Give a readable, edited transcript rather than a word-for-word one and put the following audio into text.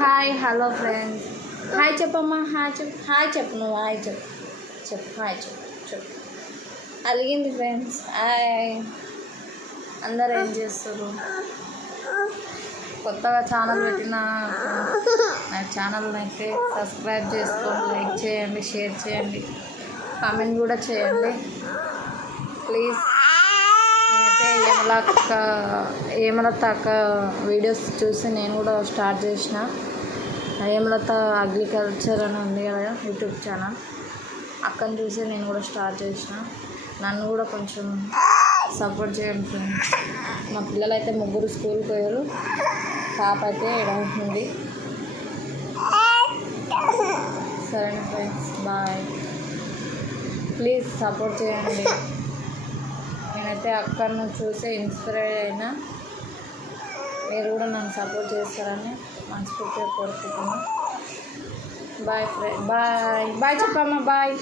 Hi hello friends. Hi చెప్పమ్మా. Hi చెప్పు నువ్వు చెప్పు హాయ్ చెప్పు. అలిగింది ఫ్రెండ్స్. హాయ్. అందరు ఏం చేస్తారు? కొత్తగా ఛానల్ పెట్టిన నా ఛానల్ని అయితే సబ్స్క్రైబ్ చేసుకోండి, లైక్ చేయండి, షేర్ చేయండి, కామెంట్ కూడా చేయండి ప్లీజ్. నేనైతే ఏమలత అక్క వీడియోస్ చూసి నేను కూడా స్టార్ట్ చేసిన. ఏమలత అగ్రికల్చర్ అని ఉంది కదా యూట్యూబ్ ఛానల్, అక్కని చూసి నేను కూడా స్టార్ట్ చేసిన. నన్ను కూడా కొంచెం సపోర్ట్ చేయండి ఫ్రెండ్స్. మా పిల్లలు అయితే ముగ్గురు స్కూల్కి పోయారు, పాప అయితే ఉంది. సరేనా ఫ్రెండ్స్, బాయ్. ప్లీజ్ సపోర్ట్ చేయండి. నేనైతే అక్కను చూసి ఇన్స్పైర్ అయినా, మీరు కూడా నన్ను సపోర్ట్ చేస్తారని మనస్ఫూర్తిగా కోరుకుంటున్నాను. Boy friend. బాయ్ చెప్పమ్మా. బాయ్.